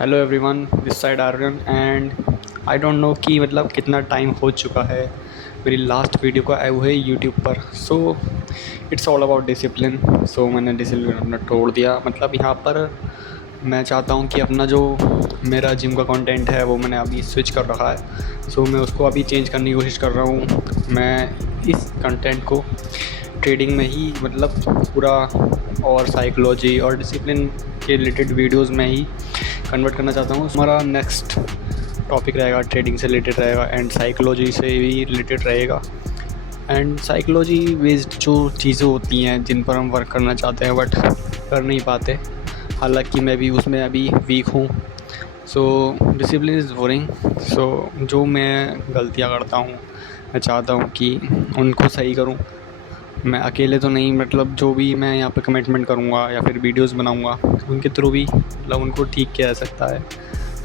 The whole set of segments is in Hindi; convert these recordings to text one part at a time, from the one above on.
Hello everyone, this side Aryan and I don't know कि मतलब कितना टाइम हो चुका है मेरी लास्ट वीडियो को आए हुए यूट्यूब पर। So it's all about discipline. So मैंने डिसिप्लिन अपना तोड़ दिया। मतलब यहाँ पर मैं चाहता हूँ कि अपना जो मेरा जिम का कंटेंट है वो मैंने अभी स्विच कर रखा है। सो मैं उसको अभी चेंज करने की कोशिश कर रहा हूँ। मैं इस कंटेंट को ट्रेडिंग में ही मतलब पूरा और साइकोलॉजी और डिसिप्लिन के रिलेटेड वीडियोस में ही कन्वर्ट करना चाहता हूँ। हमारा नेक्स्ट टॉपिक रहेगा ट्रेडिंग से रिलेटेड रहेगा एंड साइकोलॉजी से भी रिलेटेड रहेगा। एंड साइकोलॉजी बेस्ड जो चीज़ें होती हैं जिन पर हम वर्क करना चाहते हैं बट कर नहीं पाते, हालांकि मैं भी उसमें अभी वीक हूँ। So discipline is boring. So जो मैं गलतियाँ करता हूँ मैं चाहता हूँ कि उनको सही करूँ। मैं अकेले तो नहीं, मतलब जो भी मैं यहाँ पे कमिटमेंट करूँगा या फिर वीडियोस बनाऊँगा उनके थ्रू भी मतलब उनको ठीक किया जा सकता है।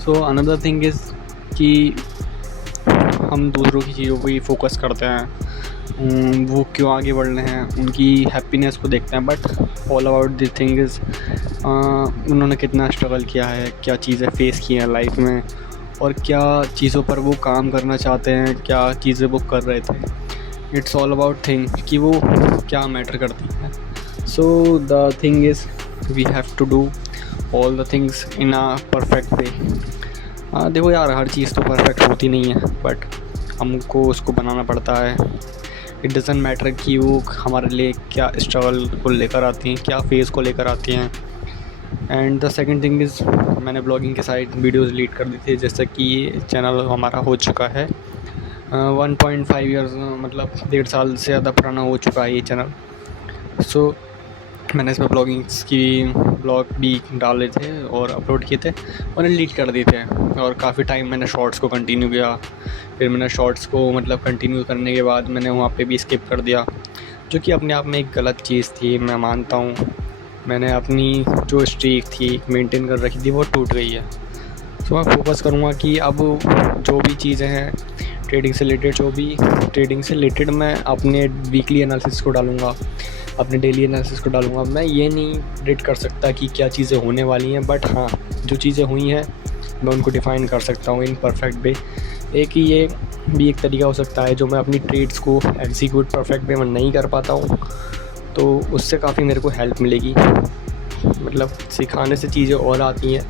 सो अनदर थिंग इज़ कि हम दूसरों की चीज़ों को ही फोकस करते हैं, वो क्यों आगे बढ़ रहे हैं उनकी हैप्पीनेस को देखते हैं, but all about this thing is उन्होंने कितना स्ट्रगल किया है, क्या चीज़ें फेस की हैं लाइफ में और क्या चीज़ों पर वो काम करना चाहते हैं, क्या चीज़ें वो कर रहे थे। इट्स ऑल अबाउट थिंग कि वो क्या मैटर करती है। So the thing is we have to do all the things in a perfect way. देखो यार, हर चीज़ तो परफेक्ट होती नहीं है बट हमको उसको बनाना पड़ता है। इट डज़न्ट मैटर कि वो हमारे लिए क्या स्ट्रगल को लेकर आती हैं, क्या फेज़ को लेकर आती हैं। And the second thing is मैंने ब्लॉगिंग के साइड वीडियोज़ डिलीट कर दी थी, जैसे कि ये चैनल हमारा हो चुका है 1.5 ईयर्स, मतलब 1.5 साल से ज़्यादा पुराना हो चुका है ये चैनल। सो मैंने इसमें ब्लॉग भी डाले थे और अपलोड किए थे और डिलीट कर दिए थे। और काफ़ी टाइम मैंने शॉर्ट्स को कंटिन्यू किया, फिर मैंने शॉर्ट्स को मतलब कंटिन्यू करने के बाद मैंने वहाँ पे भी स्किप कर दिया, जो कि अपने आप में एक गलत चीज़ थी, मैं मानता हूँ। मैंने अपनी जो स्ट्रीक थी मेंटेन कर रखी थी वो टूट गई है। तो मैं फोकस करूँगा कि अब जो भी चीज़ें हैं ट्रेडिंग से रिलेटेड मैं अपने वीकली एनालिसिस को डालूँगा, अपने डेली एनालिसिस को डालूँगा। मैं ये नहीं प्रेडिक्ट कर सकता कि क्या चीज़ें होने वाली हैं, बट हाँ, जो चीज़ें हुई हैं मैं उनको डिफ़ाइन कर सकता हूँ इन परफेक्ट वे। एक ही ये भी एक तरीका हो सकता है जो मैं अपनी ट्रेड्स को एग्जीक्यूट परफेक्ट वे में नहीं कर पाता हूँ, तो उससे काफ़ी मेरे को हेल्प मिलेगी। मतलब सिखाने से चीज़ें और आती हैं,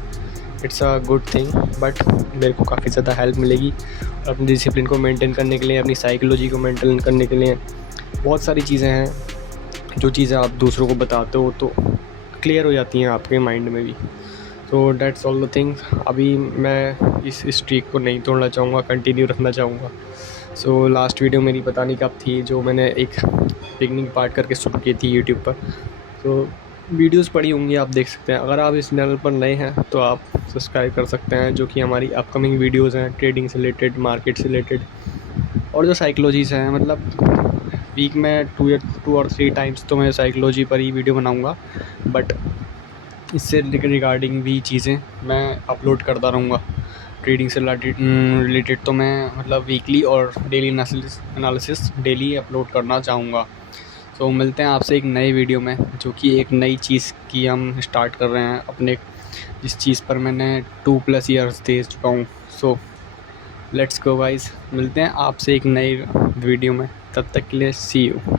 it's a good thing, but मेरे को काफ़ी ज़्यादा हेल्प मिलेगी। और अपनी डिसिप्लिन को मेंटेन करने के लिए, अपनी साइकोलॉजी को मेंटेन करने के लिए बहुत सारी चीज़ें हैं, जो चीज़ें आप दूसरों को बताते हो तो क्लियर हो जाती हैं आपके माइंड में भी। तो डेट्स ऑल द थिंग्स। अभी मैं इस स्ट्रीक को नहीं तोड़ना चाहूँगा, कंटिन्यू रखना चाहूँगा। सो लास्ट वीडियो मेरी पता नहीं कब थी, जो मैंने एक पिकनिक पार्ट करके शुरू की थी यूट्यूब पर। तो वीडियोस पड़ी होंगी, आप देख सकते हैं। अगर आप इस चैनल पर नए हैं तो आप सब्सक्राइब कर सकते हैं, जो कि हमारी अपकमिंग वीडियोस हैं ट्रेडिंग से रिलेटेड, मार्केट से रिलेटेड और जो साइकोलॉजी से हैं। मतलब वीक में 2 और 3 टाइम्स तो मैं साइकोलॉजी पर ही वीडियो बनाऊंगा, बट इससे रिगार्डिंग भी चीज़ें मैं अपलोड करता रहूँगा। ट्रेडिंग से रिलेटेड तो मैं मतलब वीकली और डेली एनालिसिस डेली अपलोड करना चाहूँगा। तो मिलते हैं आपसे एक नए वीडियो में, जो कि एक नई चीज़ की हम स्टार्ट कर रहे हैं अपने, जिस चीज़ पर मैंने 2+ ईयर्स दे चुका हूँ। सो लेट्स गो गाइस, मिलते हैं आपसे एक नई वीडियो में, तब तक के लिए सी यू।